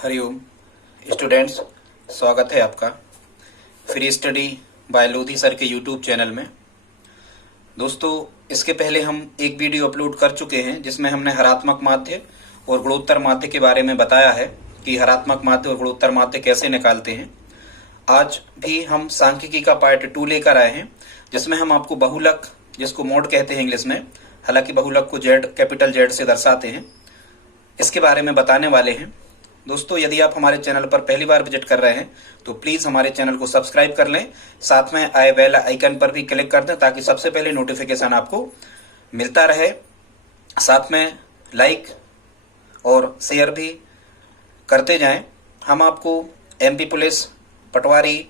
Hariom students, स्वागत है आपका free study bye Lodhi sir के यूट्यूब चैनल में। दोस्तों, इसके पहले हम एक वीडियो अपलोड कर चुके हैं जिसमें हमने हरात्मक माध्य और गुणोत्तर माध्य के बारे में बताया है कि हरात्मक माध्य और गुणोत्तर माध्य कैसे निकालते हैं। आज भी हम सांख्यिकी का पार्ट 2 लेकर आए हैं जिसमें हम आपको बहुलक, जिसको मोड कहते हैं इंग्लिश में, हालांकि बहुलक को जेड, कैपिटल जेड से दर्शाते हैं, इसके बारे में बताने वाले हैं। दोस्तों, यदि आप हमारे चैनल पर पहली बार विजिट कर रहे हैं तो प्लीज हमारे चैनल को सब्सक्राइब कर लें, साथ में आए बेल आइकन पर भी क्लिक कर दें ताकि सबसे पहले नोटिफिकेशन आपको मिलता रहे। साथ में लाइक और शेयर भी करते जाएं। हम आपको एमपी पुलिस, पटवारी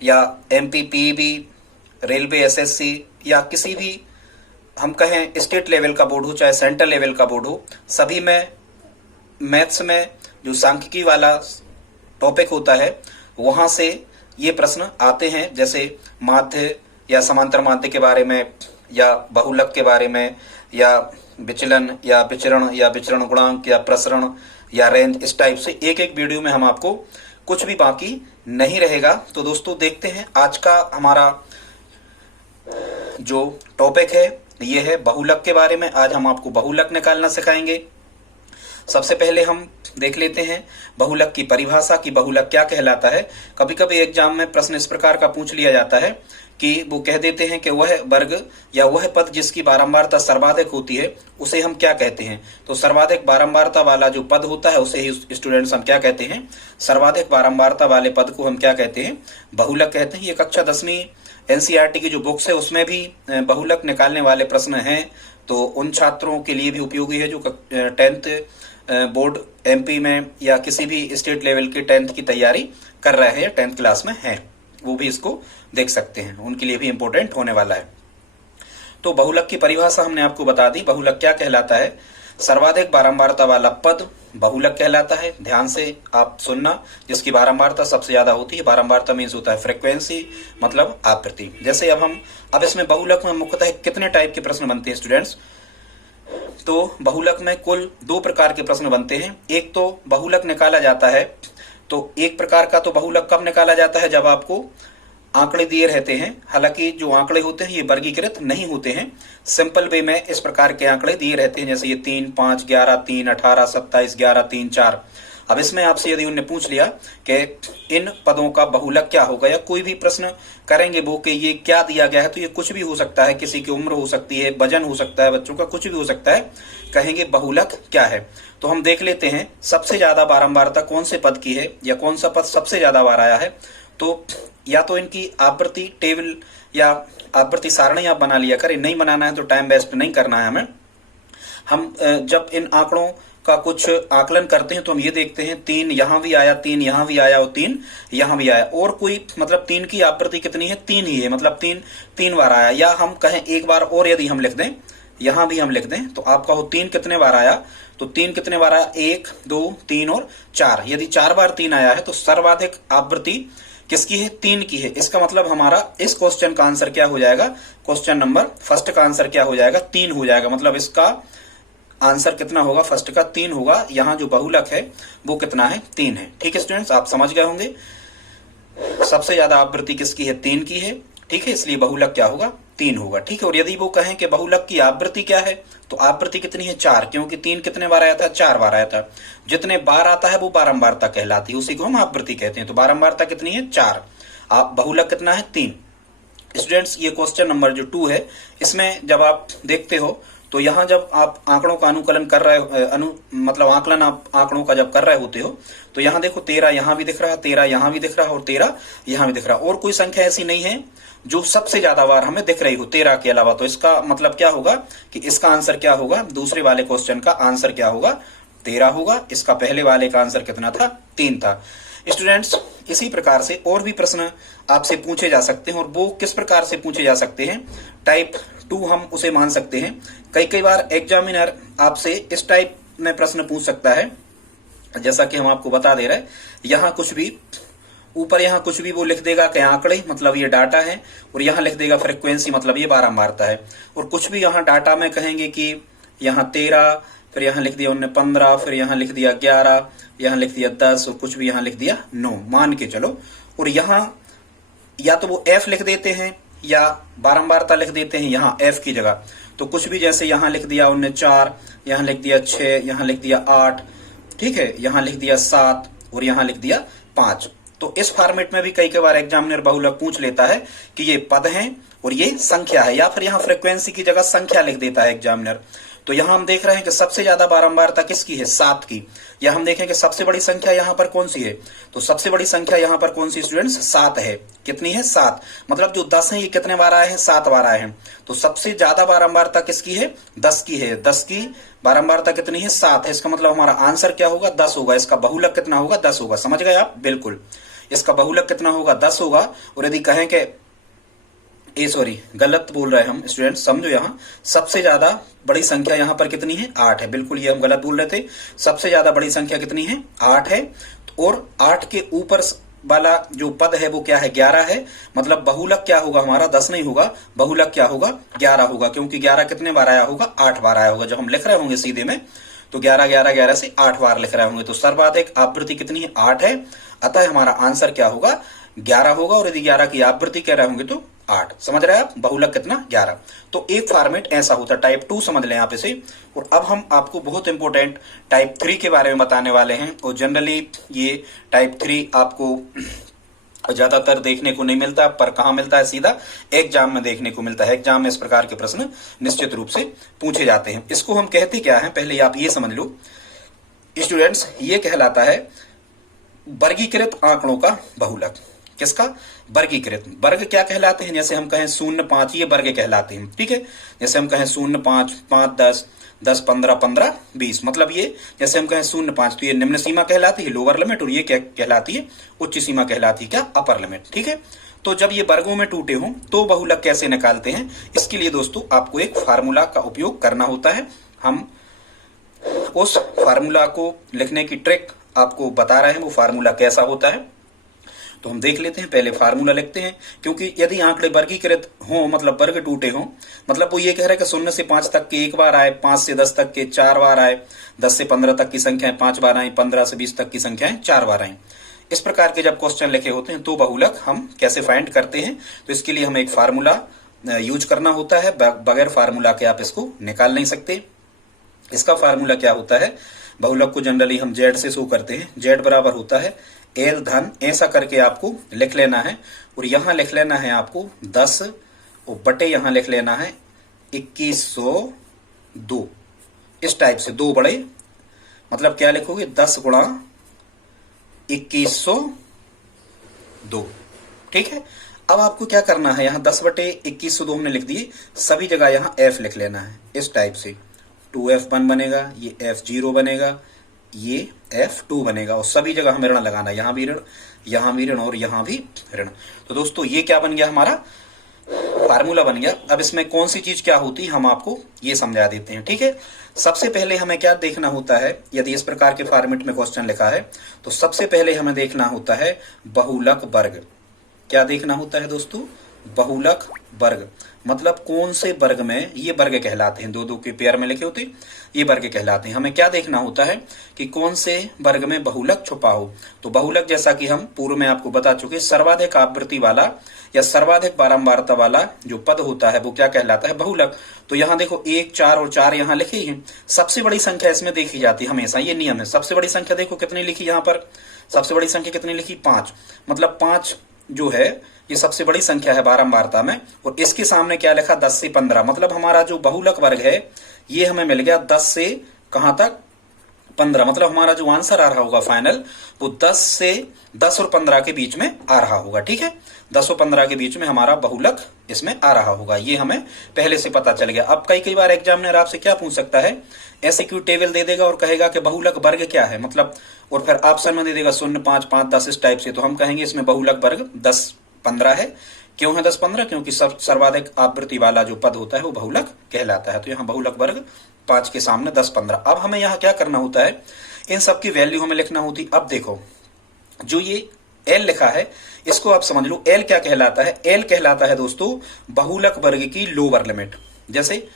या एमपी पीईबी, रेलवे एसएससी या किसी भी हम कहें स्टेट लेवल का बोर्ड हो चाहे सेंट्रल लेवल का बोर्ड हो, सभी में मैथ्स में जो सांख्यिकी वाला टॉपिक होता है वहां से ये प्रश्न आते हैं, जैसे माध्य या समांतर माध्य के बारे में, या बहुलक के बारे में, या विचलन या विचरण गुणांक या प्रसरण या रेंज। इस टाइप से एक एक वीडियो में हम आपको कुछ भी बाकी नहीं रहेगा। तो दोस्तों, देखते हैं आज का हमारा जो टॉपिक है ये है बहुलक के बारे में। आज हम आपको बहुलक निकालना सिखाएंगे। सबसे पहले हम देख लेते हैं बहुलक की परिभाषा कि बहुलक क्या कहलाता है। कभी कभी एग्जाम में प्रश्न इस प्रकार का पूछ लिया जाता है कि वो कह देते हैं कि वह वर्ग या वह पद जिसकी बारंबारता सर्वाधिक होती है उसे हम क्या कहते हैं। तो सर्वाधिक बारंबारता वाला जो पद होता है उसे ही स्टूडेंट्स हम क्या कहते हैं, सर्वाधिक बारंबारता वाले पद को हम क्या कहते हैं, बहुलक कहते हैं। ये कक्षा 10वीं एनसीईआरटी की जो बुक्स है उसमें भी बहुलक निकालने वाले प्रश्न हैं, तो उन छात्रों के लिए भी उपयोगी है जो 10th बोर्ड एमपी में या किसी भी स्टेट लेवल के 10th की तैयारी कर रहे हैं, 10th क्लास में हैं, वो भी इसको देख सकते हैं, उनके लिए भी इंपॉर्टेंट होने वाला है। तो बहुलक की परिभाषा हमने आपको बता दी। बहुलक क्या कहलाता है, सर्वाधिक बारंबारता वाला पद बहुलक कहलाता है। ध्यान से आप सुनना, जिसकी बारंबारता सबसे ज्यादा होती है। बारंबारता मीन्स होता है फ्रीक्वेंसी, मतलब आवृत्ति। जैसे अब इसमें बहुलक में मुख्यतः कितने टाइप के प्रश्न बनते हैं स्टूडेंट्स, तो बहुलक में कुल 2 प्रकार के प्रश्न बनते हैं। एक तो बहुलक निकाला जाता है, तो एक प्रकार का तो बहुलक कब निकाला जाता है, जब आपको आंकड़े दिए रहते हैं। हालांकि जो आंकड़े होते हैं ये वर्गीकृत नहीं होते हैं, सिंपल वे में इस प्रकार के आंकड़े दिए रहते हैं, जैसे ये 3, 5, 11, 3, 18, 27, 11, 3, 4। अब इसमें आपसे यदि उन्होंने पूछ लिया कि इन पदों का बहुलक क्या होगा, या कोई भी प्रश्न करेंगे वो कि ये क्या दिया गया है, तो ये कुछ भी हो सकता है, किसी की उम्र हो सकती है, वजन हो सकता है बच्चों का, कुछ भी हो सकता है, कहेंगे बहुलक क्या है। तो हम देख लेते हैं सबसे ज्यादा बारंबारता कौन से पद की है या कौन सा पद सबसे ज्यादा बार आया है। तो या तो इनकी आवृत्ति टेबल या आवृत्ति सारणी आप बना लिया करें, नहीं बनाना है तो टाइम वेस्ट नहीं करना है हमें। हम जब इन आंकड़ों का कुछ आकलन करते हैं तो हम ये देखते हैं 3 यहां भी आया, 3 यहां भी आया और 3 यहां भी आया, और कोई मतलब 3 की आवृत्ति कितनी है, 3 ही है, मतलब 3 बार आया। या हम कहें एक बार और यदि हम लिख दें, यहां भी हम लिख दें, तो आपका हो 3 कितने बार आया, तो 3 कितने बार आया, 1, 2, 3 और 4। यदि 4 बार 3 आया है तो सर्वाधिक आवृत्ति किसकी है, 3 की है। इसका मतलब हमारा इस क्वेश्चन का आंसर क्या हो जाएगा, क्वेश्चन नंबर फर्स्ट का आंसर क्या हो जाएगा, 3 हो जाएगा। मतलब इसका आंसर कितना होगा, फर्स्ट का 3 होगा। यहाँ जो बहुलक है वो कितना है, 3 है। ठीक है स्टूडेंट्स, आप समझ गए होंगे सबसे ज्यादा आवृत्ति किसकी है, 3 की है। ठीक है, इसलिए बहुलक क्या होगा, 3 होगा। ठीक है, और यदि वो कहें कि बहुलक की आवृत्ति क्या है, तो आवृत्ति कितनी है, 4, क्योंकि 3 कितने बार आया था, 4 बार आया था। जितने बार आता है वो बारंबारता कहलाती है, उसी को हम आवृत्ति कहते हैं। तो बारंबारता कितनी है, 4। आप बहुलक कितना है, 3। स्टूडेंट्स, ये क्वेश्चन नंबर जो 2 है, इसमें जब आप देखते हो तो यहाँ जब आप आंकड़ों का अनुकलन कर रहे हो, मतलब आकलन आप आंकड़ों का जब कर रहे होते हो, तो यहाँ देखो 13 यहाँ भी दिख रहा, 13 यहाँ भी दिख रहा और 13 यहाँ भी दिख रहा, और कोई संख्या ऐसी नहीं है जो सबसे ज्यादा बार हमें दिख रही हो 13 के अलावा। तो इसका मतलब क्या होगा कि इसका आंसर क्या होगा, दूसरे वाले क्वेश्चन का आंसर क्या होगा, 13 होगा। इसका पहले वाले का आंसर कितना था, 3 था। स्टूडेंट्स, इसी प्रकार से और भी प्रश्न आपसे पूछे जा सकते हैं, और वो किस प्रकार से पूछे जा सकते हैं, टाइप 2 हम उसे मान सकते हैं। कई बार एग्जामिनर आपसे इस टाइप में प्रश्न पूछ सकता है, जैसा कि हम आपको बता दे रहे हैं, यहाँ कुछ भी ऊपर यहाँ कुछ भी वो लिख देगा कि आंकड़े, मतलब ये डाटा है, और यहाँ लिख देगा फ्रीक्वेंसी, मतलब ये बारंबारता है। और कुछ भी यहाँ डाटा में कहेंगे कि यहाँ 13 फिर यहाँ लिख दिया उनने 15, फिर यहाँ लिख दिया 11, यहाँ लिख दिया 10 और कुछ भी यहाँ लिख दिया 9, मान के चलो। और यहाँ या तो वो f लिख देते हैं या बारंबारता लिख देते हैं यहाँ f की जगह। तो कुछ भी, जैसे यहाँ लिख दिया उनने 4, यहाँ लिख दिया 6, यहाँ लिख दिया 8, ठीक है, यहाँ लिख दिया 7 और यहाँ लिख दिया 5। तो इस फॉर्मेट में भी कई बार एग्जामिनर बहुलक पूछ लेता है कि ये पद हैं और ये संख्या है, या फिर यहाँ फ्रीक्वेंसी की जगह संख्या लिख देता है एग्जामिनर। तो यहाँ हम देख रहे हैं कि सबसे ज्यादा बारंबारता किसकी है, 7 की। या हम देखें कि सबसे बड़ी संख्या यहाँ पर कौन सी है, तो सबसे बड़ी संख्या यहाँ पर कौन सी स्टूडेंट्स, 7 है। कितनी है, 7। मतलब जो 10 है ये कितने बार आए हैं, 7 बार आए हैं। तो सबसे ज्यादा बारंबारता किसकी है, 10 की है। 10 की बारंबारता कितनी है, 7 है। इसका मतलब हमारा आंसर क्या होगा, 10 होगा। इसका बहुलक कितना होगा, 10 होगा। समझ गए आप, बिल्कुल। इसका बहुलक कितना होगा, 10 होगा। और यदि कहें कि गलत बोल रहे हैं हम स्टूडेंट, समझो यहाँ सबसे ज्यादा बड़ी संख्या यहाँ पर कितनी है, 8 है। बिल्कुल ये हम गलत बोल रहे थे। सबसे ज्यादा बड़ी संख्या कितनी है, 8 है। और 8 के ऊपर वाला जो पद है वो क्या है, 11 है। मतलब बहुलक क्या होगा हमारा, 10 नहीं होगा, बहुलक क्या होगा, 11 होगा। क्योंकि 11 कितने बार आया होगा, 8 बार आया होगा। जब हम लिख रहे होंगे सीधे में तो 11 11 11 से 8 बार लिख रहे होंगे। तो सर्वाधिक आवृत्ति कितनी है, 8 है। अतः हमारा आंसर क्या होगा, 11 होगा। और यदि 11 की आवृत्ति कह रहे होंगे तो 8। समझ रहे हैं आप, बहुलक कितना, 11। तो एक फॉर्मेट ऐसा होता है, टाइप 2 समझ लें आप इसे। और अब हम आपको बहुत इंपॉर्टेंट टाइप 3 के बारे में बताने वाले हैं। और जनरली ये टाइप 3 आपको ज्यादातर देखने को नहीं मिलता, पर कहां मिलता है, सीधा एग्जाम में देखने को मिलता है। एग्जाम में इस प्रकार के प्रश्न निश्चित रूप से पूछे जाते हैं। इसको हम कहते क्या है, पहले आप ये समझ लो स्टूडेंट्स, ये कहलाता है वर्गीकृत आंकड़ों का बहुलक। किसका, वर्गीकृत। वर्ग क्या कहलाते हैं, जैसे हम कहें 0, 5, ये वर्ग कहलाते हैं, ठीक है। जैसे हम कहें 0, 5, 5, 10, 10, 15, 15, 20। मतलब ये जैसे हम कहें 0, 5 तो ये निम्न सीमा कहलाती है, लोअर लिमिट। और ये क्या कहलाती है, उच्च सीमा कहलाती है, क्या, अपर लिमिट, ठीक है। तो जब ये वर्गों में टूटे हों तो बहुलक कैसे निकालते हैं, इसके लिए दोस्तों आपको एक फार्मूला का उपयोग करना होता है। हम उस फार्मूला को लिखने की ट्रिक आपको बता रहे हैं, वो फार्मूला कैसा होता है। तो हम देख लेते हैं, पहले फार्मूला लिखते हैं। क्योंकि यदि आंकड़े वर्गीकृत हों, मतलब वर्ग टूटे हों, मतलब वो ये कह रहा है कि 0 से 5 तक के 1 बार आए, 5 से 10 तक के 4 बार आए, 10 से 15 तक की संख्याएं 5 बार आई, 15 से 20 तक की संख्याएं 4 बार आई। इस प्रकार के जब क्वेश्चन लिखे होते हैं तो बहुलक हम कैसे फाइंड करते हैं, तो इसके लिए हमें एक फार्मूला यूज करना होता है। बगैर फार्मूला के आप इसको निकाल नहीं सकते। इसका फार्मूला क्या होता है, बहुलक को जनरली हम जेड से शो करते हैं। जेड बराबर होता है एल धन, ऐसा करके आपको लिख लेना है। और यहां लिख लेना है आपको 10 और बटे यहां लिख लेना है 2102। इस टाइप से 2 बड़े, मतलब क्या लिखोगे, 10 गुणा 2102, ठीक है। अब आपको क्या करना है, यहां 10 बटे 2102 हमने लिख दिए, सभी जगह यहां एफ लिख लेना है। इस टाइप से 2f1 बनेगा, ये f0 बनेगा, ये f2 बनेगा। और सभी जगह हमें ऋण लगाना है, यहां भी ऋण, यहां भी ऋण और यहां भी ऋण। तो दोस्तों ये क्या बन गया, हमारा फार्मूला बन गया। अब इसमें कौन सी चीज क्या होती है हम आपको ये समझा देते हैं, ठीक है। सबसे पहले हमें क्या देखना होता है, यदि इस प्रकार के फॉर्मेट में क्वेश्चन लिखा है तो सबसे पहले हमें देखना होता है बहुलक वर्ग। क्या देखना होता है दोस्तों, बहुलक वर्ग। मतलब कौन से वर्ग में, ये वर्ग कहलाते हैं, 2-2 के पेयर में लिखे होते, ये वर्ग कहलाते हैं। हमें क्या देखना होता है कि कौन से वर्ग में बहुलक छुपा हो। तो बहुलक जैसा कि हम पूर्व में आपको बता चुके, सर्वाधिक आवृत्ति वाला या सर्वाधिक बारंबारता वाला जो पद होता है वो क्या कहलाता है, बहुलक। तो यहाँ देखो 1, 4 और 4 यहाँ लिखे हैं। सबसे बड़ी संख्या इसमें देखी जाती है हमेशा, ये नियम है। सबसे बड़ी संख्या देखो कितनी लिखी, यहाँ पर सबसे बड़ी संख्या कितनी लिखी, 5। मतलब 5 जो है ये सबसे बड़ी संख्या है बारंबारता में। और इसके सामने क्या लिखा, 10 से 15। मतलब हमारा जो बहुलक वर्ग है ये हमें मिल गया 10 से कहां तक, 15। मतलब हमारा जो आंसर आ रहा होगा फाइनल, वो 10 और 15 के बीच में आ रहा होगा, ठीक है। 10 और 15 के बीच में हमारा बहुलक इसमें आ रहा होगा, ये हमें पहले से पता चल गया। अब कई बार एग्जामिनर आपसे क्या पूछ सकता है, ऐसे क्यों टेबल दे देगा और कहेगा कि बहुलक वर्ग क्या है, मतलब, और फिर ऑप्शन में दे देगा 0, 5, 5, 10 इस टाइप से। तो हम कहेंगे इसमें बहुलक वर्ग 10, 15 है। क्यों है 10, 15? क्योंकि सर्वाधिक आवृत्ति वाला जो पद होता है वो बहुलक कहलाता है। तो यहाँ बहुलक वर्ग 5 के सामने 10, 15। अब हमें यहाँ क्या करना होता है, इन सब की वैल्यू हमें लिखना होती। अब देखो जो ये एल लिखा है इसको आप समझ लो, एल क्या कहलाता है, एल कहलाता है दोस्तों बहुलक वर्ग की लोअर लिमिट। जैसे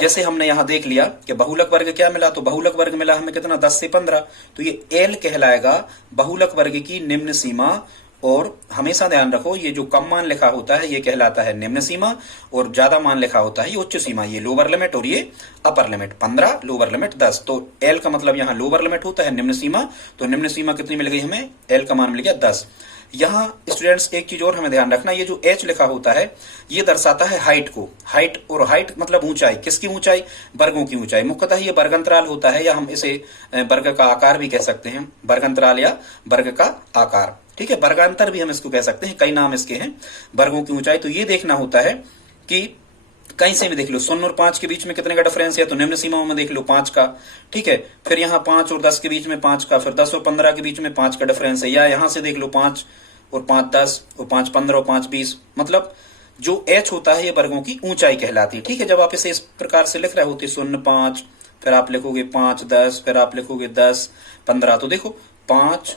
जैसे हमने यहाँ देख लिया कि बहुलक वर्ग क्या मिला, तो बहुलक वर्ग मिला हमें कितना 10 से 15, तो ये एल कहलाएगा बहुलक वर्ग की निम्न सीमा। और हमेशा ध्यान रखो ये जो कम मान लिखा होता है ये कहलाता है निम्न सीमा, और ज्यादा मान लिखा होता है ये उच्च सीमा। ये लोअर लिमिट और ये अपर लिमिट 15, लोअर लिमिट 10। तो एल का मतलब यहाँ लोअर लिमिट होता है निम्न सीमा, तो निम्न सीमा कितनी मिल गई हमें, एल का मान मिल गया 10। यहाँ स्टूडेंट्स एक चीज और हमें ध्यान रखना, ये जो एच लिखा होता है ये दर्शाता है हाइट को। हाइट, और हाइट मतलब ऊंचाई, किसकी ऊंचाई, वर्गों की ऊंचाई। मुख्यतः ये वर्गांतराल होता है, या हम इसे वर्ग का आकार भी कह सकते हैं, वर्गांतराल या वर्ग का आकार, ठीक है। वर्गांतर भी हम इसको कह सकते हैं, कई नाम इसके हैं। वर्गों की ऊंचाई, तो ये देखना होता है कि कहीं से भी देख लो 0 और 5 के बीच में कितने का डिफरेंस है, तो निम्न सीमाओं में देख लो 5 का, ठीक है। फिर यहाँ 5 और 10 के बीच में 5 का, फिर 10 और 15 के बीच में 5 का डिफरेंस है, या यहाँ से देख लो 5 और 5 10 और 5 15 और 5 20। मतलब जो एच होता है ये वर्गों की ऊंचाई कहलाती है, ठीक है। जब आप इसे इस प्रकार से लिख रहे होते 0 5, फिर आप लिखोगे 5 10, फिर आप लिखोगे 10 15, तो देखो 5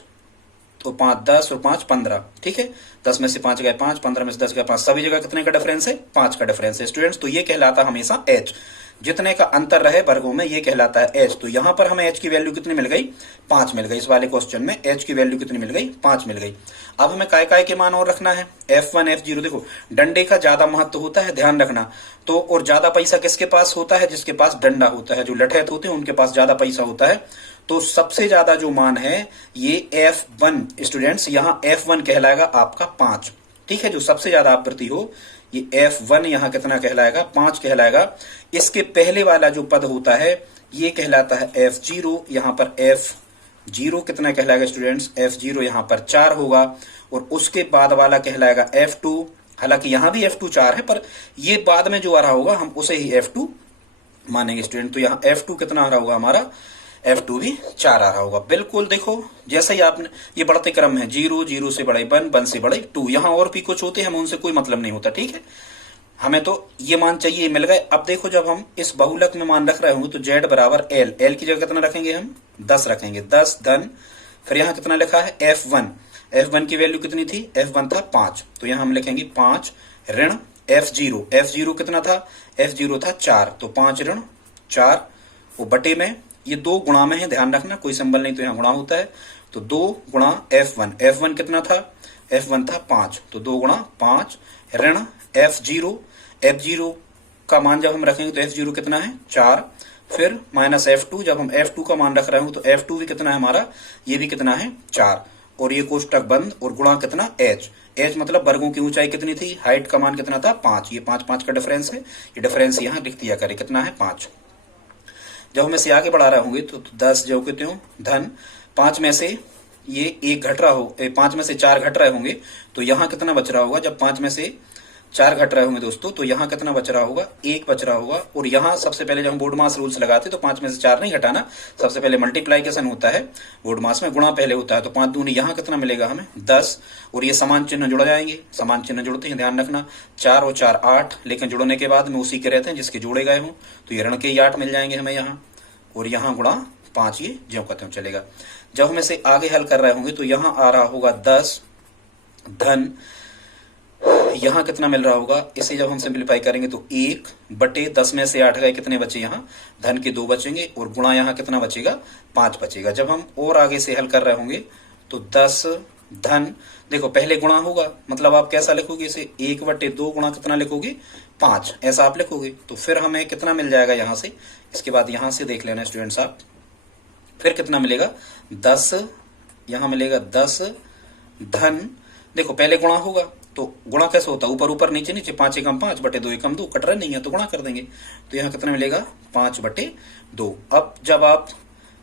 तो 5 10 और 5 15, ठीक है। 10 में से 5 गए 5, 15 में से 10 गए 5, सभी जगह कितने का डिफरेंस है, 5 का डिफरेंस है स्टूडेंट्स। तो ये कहलाता हमेशा एच, जितने का अंतर रहे वर्गों में ये कहलाता है एच। तो यहां पर हमें एच की वैल्यू कितनी मिल गई, 5 मिल गई। इस वाले क्वेश्चन में एच की वैल्यू कितनी मिल गई, 5 मिल गई। अब हमें काय काय के मान और रखना है, F1 F0। देखो डंडे का ज्यादा महत्व होता है, ध्यान रखना। तो और ज्यादा पैसा किसके पास होता है, जिसके पास डंडा होता है, जो लठैत होते हैं उनके पास ज्यादा पैसा होता है। तो सबसे ज्यादा जो मान है ये F1 स्टूडेंट्स, यहाँ F1 कहलाएगा आपका 5, ठीक है। जो सबसे ज्यादा आवृत्ति हो ये F1 यहाँ कितना कहलाएगा, 5 कहलाएगा। इसके पहले वाला जो पद होता है ये कहलाता है F0, यहाँ पर F0 कितना कहलाएगा स्टूडेंट्स, F0 यहाँ पर 4 होगा। और उसके बाद वाला कहलाएगा F2, हालांकि यहाँ भी F2 4 है, पर ये बाद में जो आ रहा होगा हम उसे ही F2 मानेंगे स्टूडेंट। तो यहाँ F2 कितना आ रहा होगा हमारा, F2 भी 4 आ रहा होगा। बिल्कुल देखो जैसे ही आपने ये बढ़ते क्रम है, 0 0 से बड़े 1, 1 से बड़े 2, यहाँ और भी कुछ होते हैं हमें उनसे कोई मतलब नहीं होता, ठीक है। हमें तो ये मान चाहिए, मिल गए। अब देखो जब हम इस बहुलक में मान रख रहे होंगे तो Z बराबर L, L की जगह कितना रखेंगे हम, 10 रखेंगे, 10 धन, फिर यहाँ कितना लिखा है F1, F1 की वैल्यू कितनी थी, F1 था 5, तो यहाँ हम लिखेंगे 5 ऋण F0, F0 कितना था, F0 था 4, तो 5 ऋण 4, वो बटे में ये 2 गुणा में है, ध्यान रखना कोई सिंबल नहीं तो यहाँ गुणा होता है। तो 2 गुणा F1, F1 कितना था, F1 था 5, तो 2 गुणा 5 ऋण F0, F0 का मान जब हम रखेंगे तो F0 कितना है 4, फिर माइनस F2, जब हम F2 का मान रख रहे हो तो F2 भी कितना है हमारा, ये भी कितना है 4, और ये कोष्टक बंद, और गुणा कितना H, H मतलब वर्गों की ऊंचाई कितनी थी, हाइट का मान कितना था 5, ये 5 5 का डिफरेंस है, ये डिफरेंस यहाँ लिख दिया करें कितना है 5। जब हम इसे आगे बढ़ा रहे होंगे तो 10 जो कितने हो धन 5 में से ये 1 घट रहा हो, 5 में से 4 घट रहे होंगे, तो यहाँ कितना बच रहा होगा, जब 5 में से 4 घट रहे होंगे दोस्तों तो यहाँ कितना बच रहा होगा, 1 बच रहा होगा। और यहाँ सबसे पहले जब हम बोर्ड मास रूल्स लगाते तो 5 में से 4 नहीं घटाना, सबसे पहले मल्टीप्लाइकेशन होता है बोर्ड मास में, गुणा पहले होता है। तो 5 दूनी यहाँ कितना मिलेगा हमें 10, और ये समान चिन्ह जुड़ जाएंगे, समान चिन्ह जुड़ते हैं, ध्यान रखना 4 और 4 8, लेकिन जुड़ने के बाद में उसी के रहते हैं जिसके जोड़े गए हों, तो ये ऋण के 8 मिल जाएंगे हमें यहाँ, और यहाँ गुणा 5, ये ज्यों का त्यों चलेगा। जब हम इसे आगे हल कर रहे होंगे तो यहाँ आ रहा होगा 10 धन, यहाँ कितना मिल रहा होगा, इसे जब हम सिंप्लीफाई करेंगे तो 1 बटे 10 में से 8 गए, कितने बचे यहाँ धन के 2 बचेंगे, और गुणा यहाँ कितना बचेगा 5 बचेगा। जब हम और आगे से हल कर रहे होंगे तो 10 धन, देखो पहले गुणा होगा, मतलब आप कैसा लिखोगे इसे, 1 बटे 2 गुणा कितना लिखोगे 5, ऐसा आप लिखोगे। तो फिर हमें कितना मिल जाएगा यहाँ से, इसके बाद यहाँ से देख लेना स्टूडेंट्स आप, फिर कितना मिलेगा 10, यहाँ मिलेगा 10 धन, देखो पहले गुणा होगा तो गुणा कैसे होता है, ऊपर ऊपर नीचे नीचे, 5 एकम 5 बटे 2 एकम 2, कट रहा नहीं है तो गुणा कर देंगे, तो यहाँ कितना मिलेगा 5 बटे 2। अब जब आप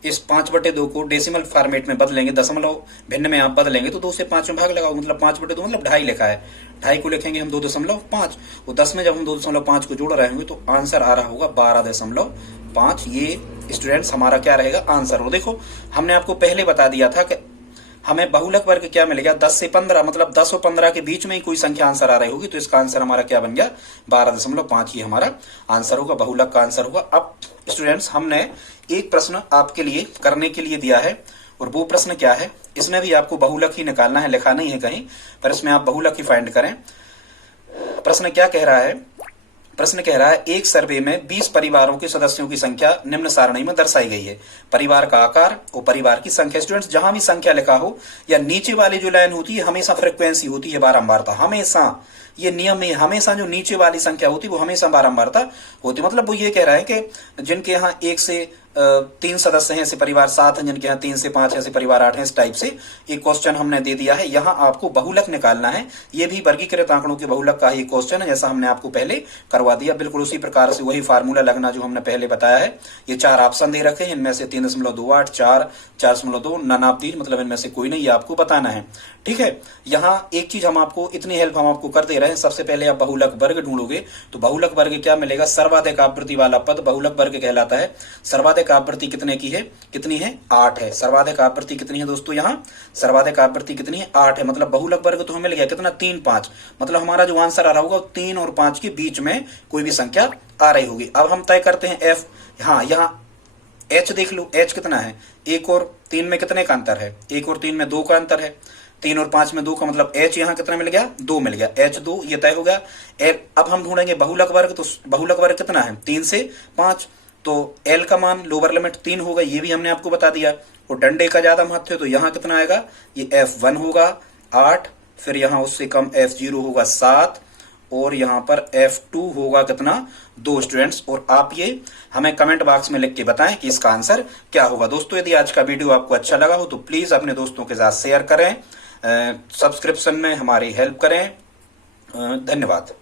इस 5 बटे 2 को डेसिमल फॉर्मेट में बदलेंगे, दशमलव भिन्न में आप बदलेंगे, तो 2 से 5 में भाग लगाओ, मतलब 5 बटे 2 मतलब 2.5 लिखा है, 2.5 को लिखेंगे हम 2.5, और 10 में जब हम 2.5 को जोड़ रहे होंगे तो आंसर आ रहा होगा 12.5। ये स्टूडेंट्स हमारा क्या रहेगा आंसर। और देखो हमने आपको पहले बता दिया था कि हमें बहुलक वर्ग क्या मिलेगा, 10 से 15, मतलब 10 और 15 के बीच में ही कोई संख्या आंसर आ रही होगी, तो इसका आंसर हमारा क्या बन गया 12.5, ये हमारा आंसर होगा, बहुलक का आंसर होगा। अब स्टूडेंट्स हमने एक प्रश्न आपके लिए करने के लिए दिया है, और वो प्रश्न क्या है, इसमें भी आपको बहुलक ही निकालना है, लिखा नहीं है कहीं पर, इसमें आप बहुलक ही फाइंड करें। प्रश्न क्या कह रहा है, प्रश्न कह रहा है एक सर्वे में 20 परिवारों के सदस्यों की संख्या निम्न सारणी में दर्शाई गई है। परिवार का आकार और परिवार की संख्या। स्टूडेंट्स जहां भी संख्या लिखा हो या नीचे वाली जो लाइन होती है हमेशा फ्रीक्वेंसी होती है, बारंबारता। हमेशा ये नियम है, हमेशा जो नीचे वाली संख्या होती है वो हमेशा बारंबारता होती है। मतलब वो ये कह रहा है कि जिनके यहाँ 1 से 3 सदस्य हैं ऐसे परिवार 7 हैं, जिनके यहाँ 3 से 5 ऐसे परिवार 8 हैं। इस टाइप से एक क्वेश्चन हमने दे दिया है। यहाँ आपको बहुलक निकालना है। ये भी वर्गीकृत आंकड़ों के बहुलक का ही क्वेश्चन है, जैसा हमने आपको पहले करवा दिया। बिल्कुल उसी प्रकार से वही फार्मूला लगना जो हमने पहले बताया है। ये 4 ऑप्शन दे रखे हैं, इनमें से 3.28, 4, 4.2, नन ऑफ दीज, मतलब इनमें से कोई नहीं, ये आपको बताना है। ठीक है, यहाँ एक चीज हम आपको, इतनी हेल्प हम आपको कर दे रहे हैं। सबसे पहले आप बहुलक वर्ग ढूंढोगे तो बहुलक वर्ग क्या मिलेगा? सर्वाधिक आवृत्ति वाला पद बहुलक वर्ग कहलाता है। सर्वाधिक आवृत्ति कितने की है? कितनी है? 8 है। सर्वाधिक आवृत्ति कितनी है दोस्तों? यहाँ सर्वाधिक आवृत्ति कितनी है? 8 है। मतलब बहुलक वर्ग तो हमें मिल गया कितना? 3, 5। मतलब हमारा जो आंसर आ रहा होगा 3 और 5 के बीच में कोई भी संख्या आ रही होगी। अब हम तय करते हैं एफ। हाँ, यहाँ एच देख लो, एच कितना है? 1 और 3 में कितने का अंतर है? 1 और 3 में 2 का अंतर है। 3 और 5 में 2 का मतलब एच यहाँ कितना मिल गया? 2 मिल गया। एच 2 ये तय हो गया। अब हम ढूंढेंगे बहुलक वर्ग, तो बहुलक वर्ग कितना है? 3 से 5। तो एल का मान लोअर लिमिट 3 होगा, ये भी हमने आपको बता दिया। और डंडे का ज्यादा महत्व है तो यहाँ कितना आएगा? ये F1 होगा 8, फिर यहाँ उससे कम F0 होगा 7, और यहाँ पर F2 होगा कितना? 2 स्टूडेंट्स। और आप ये हमें कमेंट बॉक्स में लिख के बताएं कि इसका आंसर क्या होगा। दोस्तों यदि आज का वीडियो आपको अच्छा लगा हो तो प्लीज अपने दोस्तों के साथ शेयर करें, सब्सक्रिप्शन में हमारी हेल्प करें। धन्यवाद।